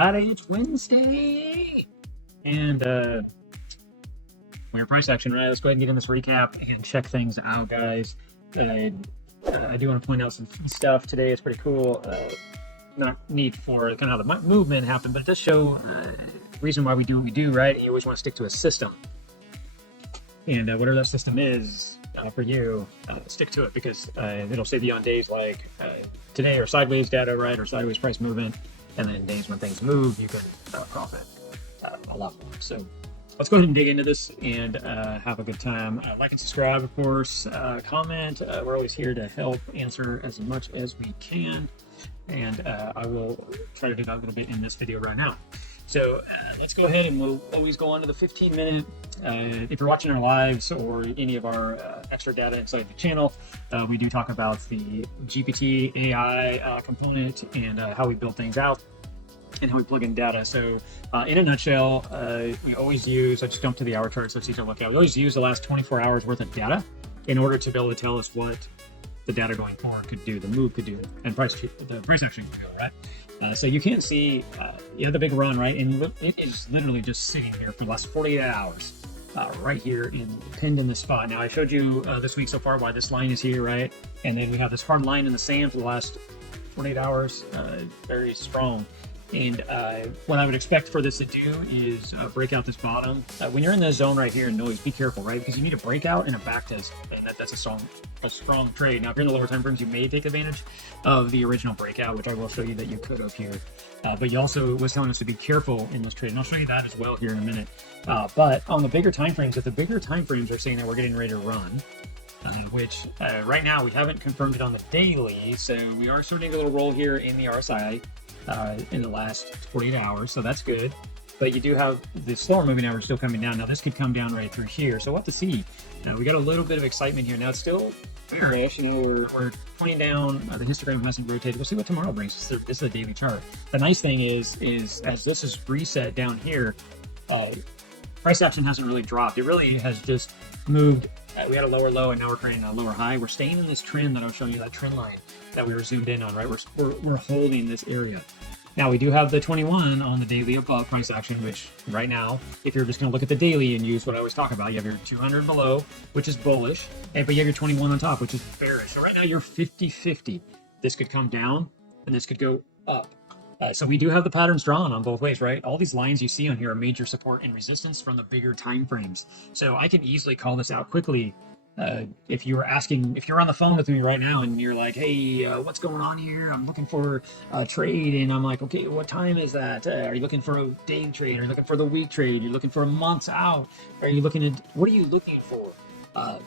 Friday, it's Wednesday, and we're price action, right? Let's go ahead and get in this recap and check things out, guys. I do want to point out some stuff today. It's pretty cool. Not neat for kind of how the movement happened, but it does show the reason why we do what we do, right? You always want to stick to a system, and whatever that system is for you, stick to it, because it'll save you on days like today, or sideways data, right, or sideways price movement, and then days when things move, you can profit a lot more. So let's go ahead and dig into this and have a good time. Like and subscribe, of course. Comment. We're always here to help answer as much as we can, and I will try to do that a little bit in this video right now. So let's go ahead, and we'll always go on to the 15-minute. If you're watching our lives or any of our extra data inside the channel, we do talk about the GPT AI component and how we build things out and how we plug in data. So in a nutshell, we always use, I just jumped to the hour chart, so it's easy to look at. We always use the last 24 hours worth of data in order to be able to tell us what the data going forward could do, the move could do, and the price action could go, right? So you can see you have the big run, right? And it is literally just sitting here for the last 48 hours, right here pinned in this spot. Now I showed you this week so far why this line is here, right? And then we have this hard line in the sand for the last 48 hours, very strong. And what I would expect for this to do is break out this bottom. When you're in the zone right here in noise, be careful, right? Because you need a breakout and a backtest, and that's a strong trade. Now, if you're in the lower time frames, you may take advantage of the original breakout, which I will show you that you could have here. But you also was telling us to be careful in this trade, and I'll show you that as well here in a minute. But on the bigger time frames, if the bigger time frames are saying that we're getting ready to run, which right now we haven't confirmed it on the daily, so we are starting a little roll here in the RSI. In the last 48 hours, so that's good. But you do have the slower moving average still coming down. Now this could come down right through here, so what to see. We got a little bit of excitement here. Now it's still bearish, we're pointing down. The histogram hasn't rotated. We'll see what tomorrow brings. This is a daily chart. The nice thing is as this is reset down here, price action hasn't really dropped. It really has just moved. We had a lower low, and now we're creating a lower high. We're staying in this trend that I was showing you, that trend line that we were zoomed in on, right? We're holding this area. Now we do have the 21 on the daily above price action, which right now, if you're just going to look at the daily and use what I always talk about, you have your 200 below, which is bullish, but you have your 21 on top, which is bearish. So right now you're 50-50. This could come down and this could go up. So we do have the patterns drawn on both ways, right? All these lines you see on here are major support and resistance from the bigger time frames. So I can easily call this out quickly. If you're on the phone with me right now and you're like, hey, what's going on here? I'm looking for a trade. And I'm like, okay, what time is that? Are you looking for a day trade? Are you looking for the week trade? You're looking for a month's out? Are you looking at, what are you looking for?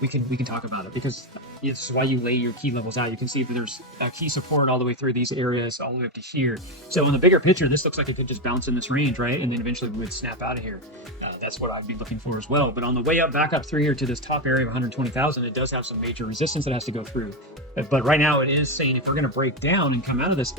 We can talk about it, because this is why you lay your key levels out. You can see if there's a key support all the way through these areas, all the way up to here. So in the bigger picture, this looks like it could just bounce in this range, right? And then eventually we would snap out of here. That's what I'd be looking for as well. But on the way up, back up through here to this top area of 120,000, it does have some major resistance that has to go through. But right now it is saying if we're going to break down and come out of this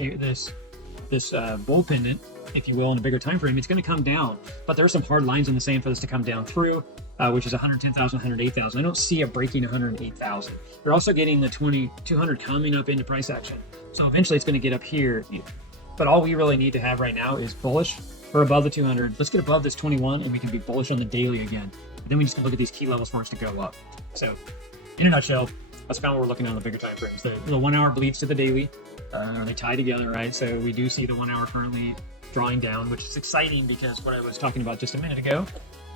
bull pendant, if you will, in a bigger time frame, it's going to come down. But there are some hard lines in the sand for this to come down through, which is 110,000, 108,000. I don't see a breaking 108,000. You're also getting the 200 coming up into price action. So eventually it's going to get up here. But all we really need to have right now is bullish or above the 200. Let's get above this 21 and we can be bullish on the daily again. But then we just can look at these key levels for us to go up. So in a nutshell, that's kind of what we're looking at on the bigger time frames. The 1 hour bleeds to the daily. They tie together, right? So we do see the 1 hour currently drawing down, which is exciting, because what I was talking about just a minute ago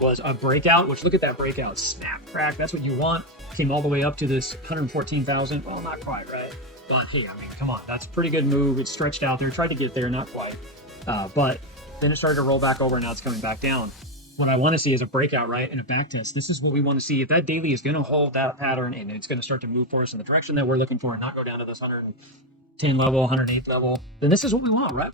was a breakout, which look at that breakout, snap, crack, that's what you want. Came all the way up to this 114,000. Well, not quite, right? But hey, I mean, come on, that's a pretty good move. It stretched out there, tried to get there, not quite. But then it started to roll back over, and now it's coming back down. What I want to see is a breakout, right, and a back test. This is what we want to see. If that daily is going to hold that pattern and it's going to start to move for us in the direction that we're looking for and not go down to this 110 level, 108 level, then this is what we want, right?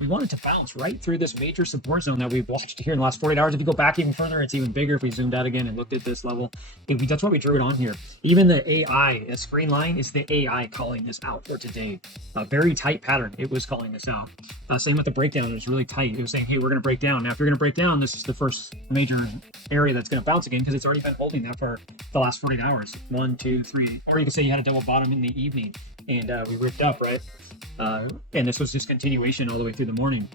We want it to bounce right through this major support zone that we've watched here in the last 48 hours. If you go back even further, it's even bigger. If we zoomed out again and looked at this level, that's why we drew it on here. Even the AI, a screen line, is the AI calling this out for today. A very tight pattern. It was calling this out. Same with the breakdown. It was really tight. It was saying, hey, we're going to break down. Now, if you're going to break down, this is the first major area that's going to bounce again, because it's already been holding that for the last 48 hours. 1, 2, 3. Or you could say you had a double bottom in the evening and we ripped up, right? And this was just continuation all the way through the morning.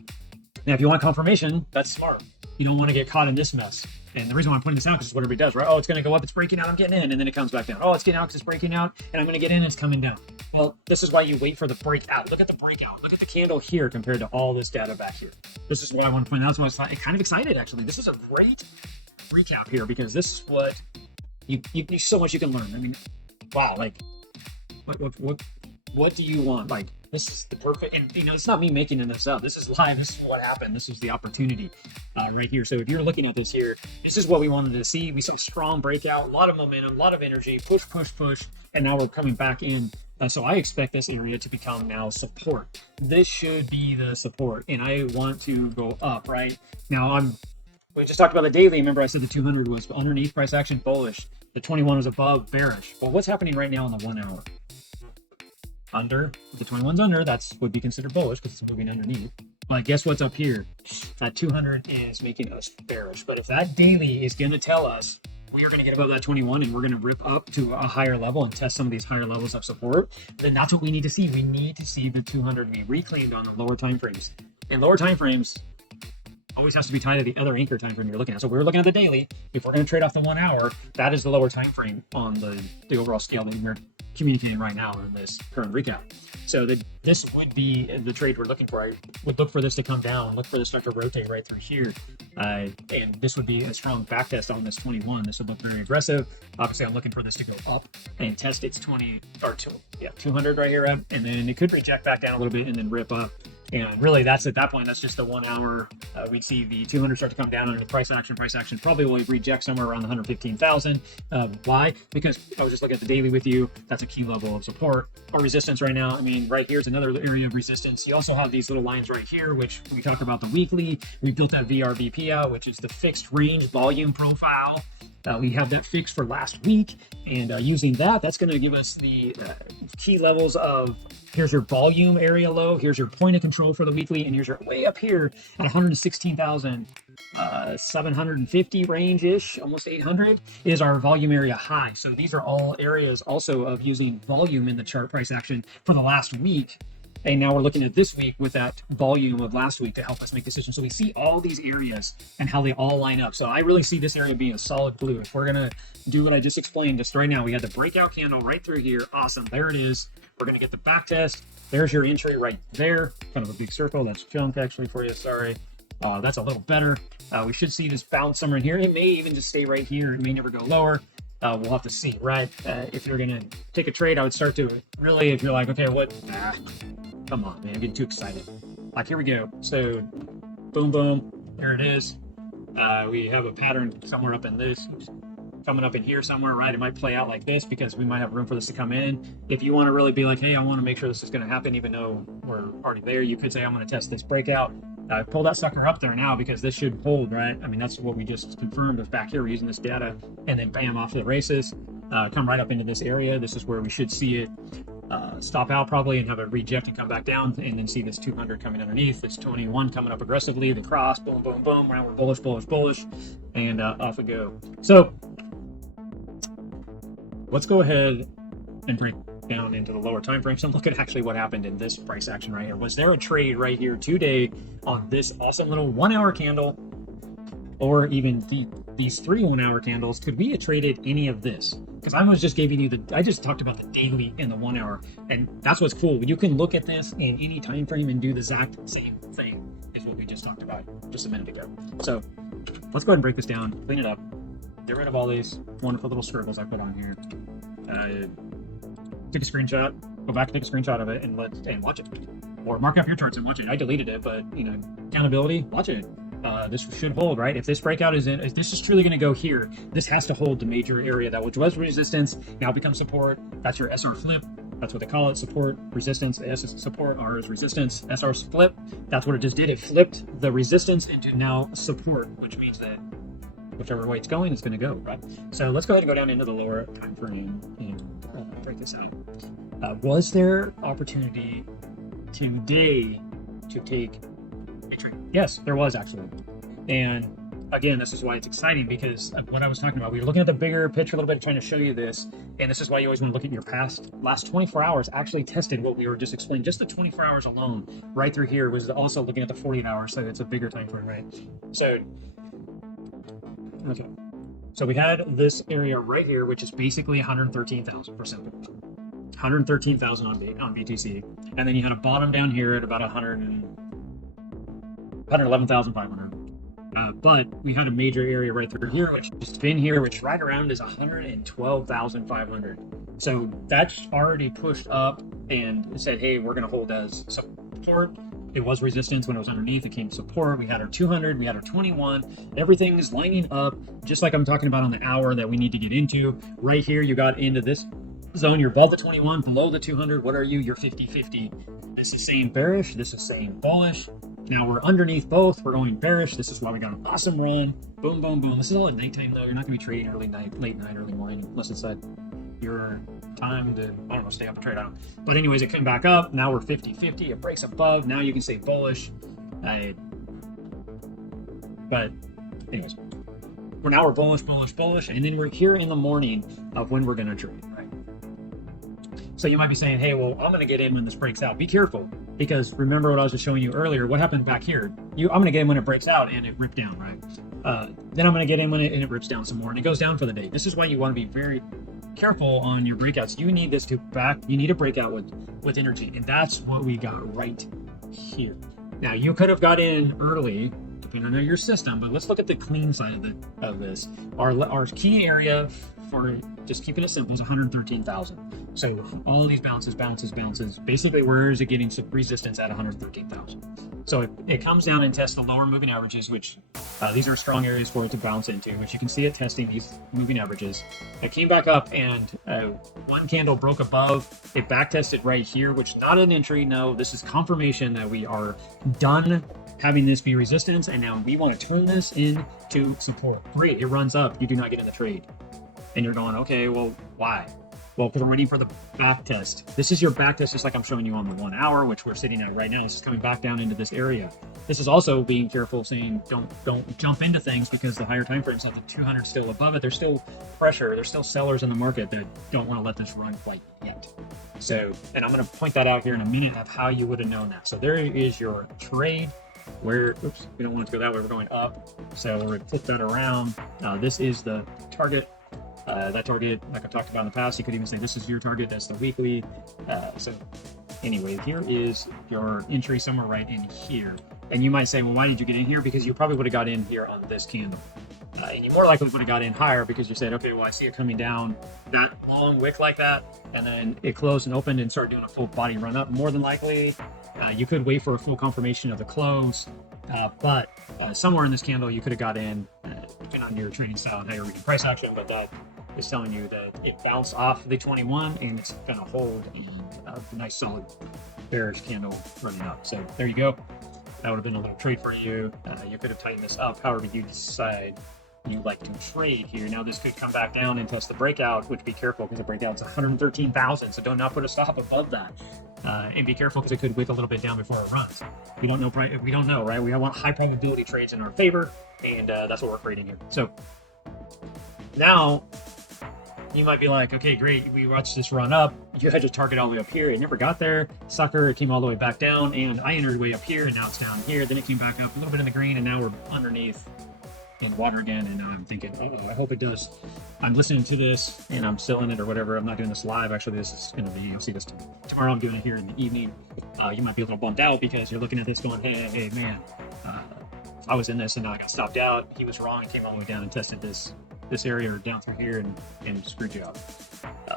Now, if you want confirmation, that's smart. You don't want to get caught in this mess. And the reason why I'm pointing this out because it's what everybody does, right? Oh, it's going to go up, it's breaking out, I'm getting in, and then it comes back down. Oh, it's getting out because it's breaking out, and I'm going to get in, and it's coming down. Well, this is why you wait for the breakout. Look at the breakout. Look at the candle here compared to all this data back here. This is what I want to point out. That's why I was kind of excited, actually. This is a great recap here because this is what you so much you can learn. I mean, wow, like, what do you want? Like, this is the perfect, and you know, it's not me making this up. This is live. This is what happened. This is the opportunity right here. So if you're looking at this here, this is what we wanted to see. We saw strong breakout, a lot of momentum, a lot of energy, push, push, push, and now we're coming back in. So I expect this area to become now support. This should be the support, and I want to go up right now. We just talked about the daily. Remember, I said the 200 was underneath price action bullish. The 21 was above bearish. Well, what's happening right now in the 1 hour? Under, the 21's under, that's would be considered bullish because it's moving underneath. But guess what's up here? That 200 is making us bearish. But if that daily is going to tell us we are going to get above that 21 and we're going to rip up to a higher level and test some of these higher levels of support, then that's what we need to see. We need to see the 200 be reclaimed on the lower time frames. And lower time frames always has to be tied to the other anchor time frame you're looking at. So we're looking at the daily. If we're going to trade off the 1 hour, that is the lower time frame on the overall scale that we're communicating right now in this current recap. So this would be the trade we're looking for. I would look for this to come down, look for this to start to rotate right through here. And this would be a strong backtest on this 21. This would look very aggressive. Obviously, I'm looking for this to go up and test its 200 right here, and then it could reject back down a little bit and then rip up. And really, that's at that point, that's just the 1 hour. We'd see the 200 start to come down under the price action. Price action probably will reject somewhere around the 115,000. Why? Because I was just looking at the daily with you. That's a key level of support or resistance right now. I mean, right here's another area of resistance. You also have these little lines right here, which we talked about the weekly. We built that VRVP out, which is the fixed range volume profile. We have that fixed for last week, and using that's going to give us the key levels of, here's your volume area low, here's your point of control for the weekly, and here's your way up here at 116,750 range-ish, almost 800, is our volume area high. So these are all areas also of using volume in the chart price action for the last week. And now we're looking at this week with that volume of last week to help us make decisions. So we see all these areas and how they all line up. So I really see this area being a solid blue. If we're going to do what I just explained just right now, we had the breakout candle right through here. Awesome. There it is. We're going to get the back test. There's your entry right there. Kind of a big circle. That's junk actually for you. Sorry. That's a little better. We should see this bounce somewhere in here. It may even just stay right here. It may never go lower. We'll have to see, right? If you're going to take a trade, I would start to really, if you're like, okay, what? Come on, man, I'm getting too excited. Like, here we go. So, boom, boom, here it is. We have a pattern somewhere up in this, coming up in here somewhere, right? It might play out like this because we might have room for this to come in. If you want to really be like, hey, I want to make sure this is going to happen, even though we're already there, you could say, I'm going to test this breakout. Pull that sucker up there now because this should hold, right? I mean, that's what we just confirmed is back here. We're using this data, and then bam, off to the races. Come right up into this area. This is where we should see it stop out probably and have it reject and come back down, and then see this 200 coming underneath, this 21 coming up aggressively, the cross, boom, boom, boom, around with bullish, bullish, bullish, and off we go. So let's go ahead and break down into the lower time frames and look at actually what happened in this price action right here. Was there a trade right here today on this awesome little 1 hour candle, or even these 3 1 hour candles? Could we have traded any of this? Because I was just giving you I just talked about the daily and the 1 hour, and that's what's cool. You can look at this in any time frame and do the exact same thing is what we just talked about just a minute ago. So let's go ahead and break this down, clean it up, get rid of all these wonderful little scribbles I put on here. Take a screenshot, go back and take a screenshot of it, and watch it, or mark up your charts and watch it. I deleted it, but you know, accountability, watch it. This should hold, right? If this breakout is in, if this is truly going to go here, this has to hold the major area that which was resistance now becomes support. That's your SR flip. That's what they call it: support, resistance. S is support, R is resistance. SR flip. That's what it just did. It flipped the resistance into now support, which means that whichever way it's going, it's going to go, right? So let's go ahead and go down into the lower time frame and break this out. Was there opportunity today to take a trade? Yes, there was actually. And again, this is why it's exciting, because of what I was talking about. We were looking at the bigger picture a little bit, trying to show you this. And this is why you always want to look at your last 24 hours actually tested what we were just explaining. Just the 24 hours alone right through here was also looking at the 48 hours, so it's a bigger time frame, right? So, okay. So we had this area right here, which is basically 113,000 for simple. 113,000 on BTC. And then you had a bottom down here at about 111,500. But we had a major area right through here, which has been here, which right around is 112,500. So that's already pushed up and said, hey, we're going to hold as support. It was resistance when it was underneath. It came support. We had our 200. We had our 21. Everything is lining up, just like I'm talking about on the hour that we need to get into. Right here, you got into this zone. You're above the 21, below the 200. What are you? You're 50-50. This is saying bearish. This is saying bullish. Now we're underneath both. We're going bearish. This is why we got an awesome run. Boom, boom, boom. This is all at nighttime though. You're not going to be trading late night, early morning, unless it's at your time to, I don't know, stay up and trade out. But anyways, it came back up. Now we're 50-50. It breaks above. Now you can say bullish. But anyways, we're bullish, bullish, bullish. And then we're here in the morning of when we're going to trade, right? So you might be saying, hey, well, I'm going to get in when this breaks out. Be careful, because remember what I was just showing you earlier. What happened back here? I'm going to get in when it breaks out and it ripped down, right? Then I'm going to get in when it rips down some more and it goes down for the day. This is why you want to be very careful on your breakouts. You need this to you need a breakout with energy, and that's what we got right here. Now you could have got in early depending on your system, but let's look at the clean side of this. Our key area, for just keeping it simple, is 113,000. So all these bounces. Basically, where is it getting some resistance at 113,000? So it comes down and tests the lower moving averages, which these are strong areas for it to bounce into, which you can see it testing these moving averages. It came back up and one candle broke above. It back tested right here, which is not an entry. No, this is confirmation that we are done having this be resistance, and now we want to turn this into support. Great, it runs up. You do not get in the trade. And you're going, okay, well, why? Well, because we're waiting for the back test. This is your back test, just like I'm showing you on the 1 hour, which we're sitting at right now. This is coming back down into this area. This is also being careful, saying don't jump into things, because the higher time frames have the 200 still above it. There's still pressure. There's still sellers in the market that don't want to let this run quite yet. So, and I'm going to point that out here in a minute of how you would have known that. So there is your trade. Oops, we don't want it to go that way. We're going up. So we're going to flip that around. This is the target. That target, like I've talked about in the past, you could even say this is your target. That's the weekly. So anyway, here is your entry somewhere right in here. And you might say, well, why did you get in here? Because you probably would have got in here on this candle. And you more likely would have got in higher, because you said, okay, well, I see it coming down that long wick like that, and then it closed and opened and started doing a full body run up. More than likely, you could wait for a full confirmation of the close, but somewhere in this candle you could have got in, depending on your trading style and how you're reading price action, but that is telling you that it bounced off the 21 and it's going to hold in a nice solid bearish candle running up. So there you go. That would have been a little trade for you. You could have tightened this up however you decide you like to trade here. Now this could come back down and test the breakout, which be careful, because the breakout's 113,000, so do not put a stop above that. And be careful, because it could wick a little bit down before it runs. We don't know, right? We want high probability trades in our favor, and that's what we're creating here. So now you might be like, okay, great, we watched this run up. You had your target all the way up here. It never got there. Sucker, it came all the way back down, and I entered way up here, and now it's down here. Then it came back up a little bit in the green, and now we're underneath in water again. And now I'm thinking, I hope it does. I'm listening to this, and I'm still in it or whatever. I'm not doing this live. Actually, this is going to be, you'll see this tomorrow. I'm doing it here in the evening. You might be a little bummed out, because you're looking at this going, hey, man, I was in this, and now I got stopped out. He was wrong and came all the way down and tested this area or down through here and screwed you up.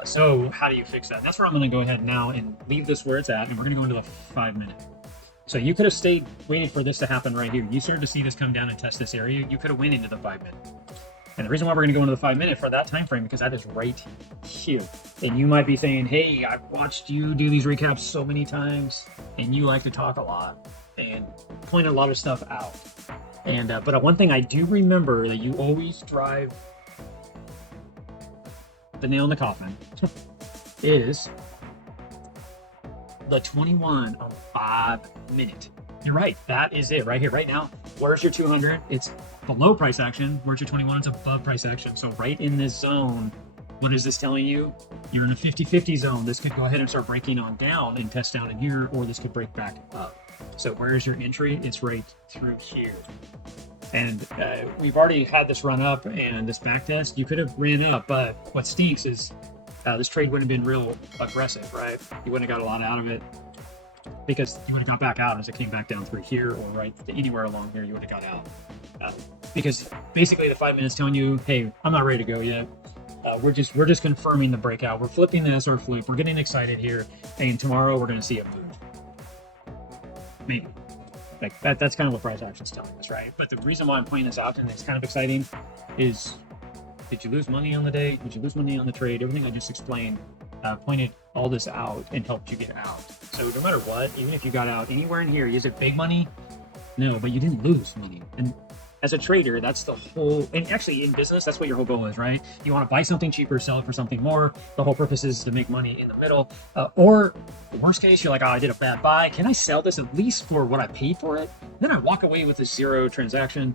So how do you fix that? And that's where I'm going to go ahead now and leave this where it's at, and we're going to go into the 5 minute. So you could have waited for this to happen right here. You started to see this come down and test this area. You could have went into the 5 minute. And the reason why we're going to go into the 5 minute for that time frame, because that is right here. And you might be saying, hey, I've watched you do these recaps so many times, and you like to talk a lot and point a lot of stuff out. And but one thing I do remember that you always drive the nail in the coffin is the 21 on 5 minute. You're right. That is it right here, right now. Where's your 200? It's below price action. Where's your 21? It's above price action. So right in this zone What is this telling you? You're in a 50-50 zone. This could go ahead and start breaking on down and test down in here, or this could break back up. So where is your entry? It's right through here. And we've already had this run up and this back test. You could have ran up, but what stinks is this trade wouldn't have been real aggressive, right? You wouldn't have got a lot out of it because you would have got back out as it came back down through here, or right anywhere along here, you would have got out. Because basically the 5 minutes telling you, hey, I'm not ready to go yet. We're just confirming the breakout. We're flipping the SR flip. We're getting excited here, and tomorrow we're going to see a move. Maybe. Like that's kind of what price action is telling us, right? But the reason why I'm pointing this out and it's kind of exciting is, did you lose money on the day? Did you lose money on the trade? Everything I just explained pointed all this out and helped you get out. So no matter what, even if you got out anywhere in here, is it big money? No, but you didn't lose money. And as a trader, that's the whole, and actually in business, that's what your whole goal is, right? You want to buy something cheaper, sell it for something more. The whole purpose is to make money in the middle. Or the worst case, you're like, oh, I did a bad buy. Can I sell this at least for what I paid for it? Then I walk away with a zero transaction.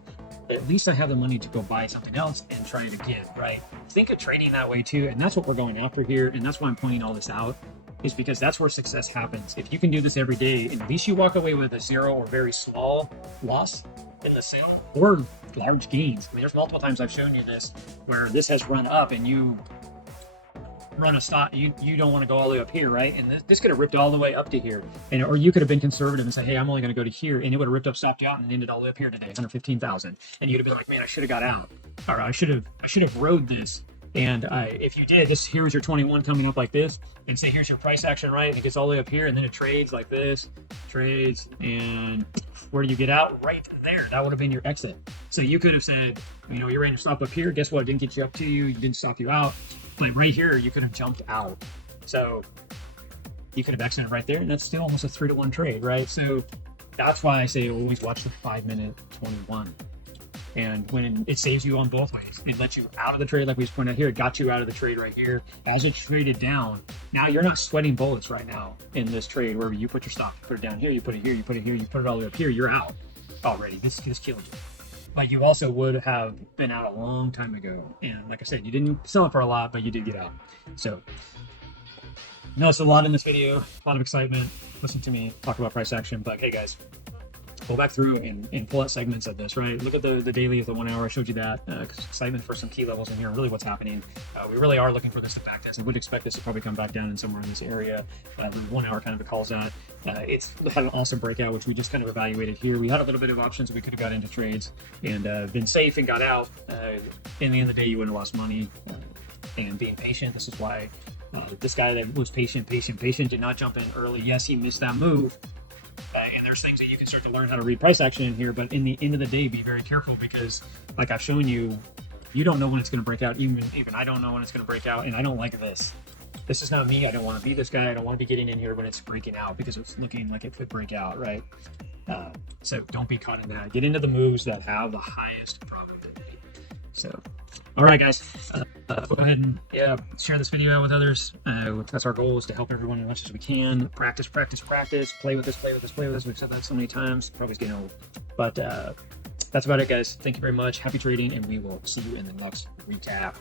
At least I have the money to go buy something else and try it again, right? Think of trading that way too. And that's what we're going after here. And that's why I'm pointing all this out, is because that's where success happens. If you can do this every day, and at least you walk away with a zero or very small loss in the sale, or large gains. I mean, there's multiple times I've shown you this where this has run up and you run a stop, you don't want to go all the way up here, right? And this could have ripped all the way up to here, and or you could have been conservative and say, hey, I'm only going to go to here, and it would have ripped up, stopped you out, and ended all the way up here today, 115,000, and you'd have been like, man, I should have got out, or I should have rode this. And if you did, here's your 21 coming up like this, and say here's your price action, right? And it gets all the way up here, and then it trades like this, and where do you get out? Right there. That would have been your exit. So you could have said, you know, you're ready to stop up here. Guess what? It didn't get you up to you. It didn't stop you out. But right here, you could have jumped out. So you could have exited right there, and that's still almost a 3-to-1 trade, right? So that's why I say always watch the 5-minute 21. And when it saves you on both ways, it lets you out of the trade, like we just pointed out here, it got you out of the trade right here. As it traded down, now you're not sweating bullets right now in this trade where you put your stop, you put it down here, you put it here, you put it here, you put it all the way up here, you're out already. This killed you. But you also would have been out a long time ago. And like I said, you didn't sell it for a lot, but you did get out. So, you know, it's a lot in this video, a lot of excitement. Listen to me talk about price action, but hey guys, go back through and pull out segments of this, right? Look at the daily of the 1 hour. I showed you that. Excitement for some key levels in here, really what's happening. We really are looking for this to backtest. I would expect this to probably come back down in somewhere in this area. The 1 hour kind of calls that. It's had an awesome breakout, which we just kind of evaluated here. We had a little bit of options that we could have got into trades and been safe and got out. In the end of the day, you wouldn't have lost money. And being patient, this is why this guy that was patient, did not jump in early. Yes, he missed that move. And there's things that you can start to learn how to read price action in here, but in the end of the day, be very careful because, like I've shown you, you don't know when it's going to break out. Even I don't know when it's going to break out, and I don't like this. This is not me. I don't want to be this guy. I don't want to be getting in here when it's breaking out because it's looking like it could break out, right? So don't be caught in that. Get into the moves that have the highest probability. So, all right, guys, go ahead and share this video out with others. That's our goal, is to help everyone as much as we can. Practice. Play with this. We've said that so many times. Probably getting old. But that's about it, guys. Thank you very much. Happy trading, and we will see you in the next recap.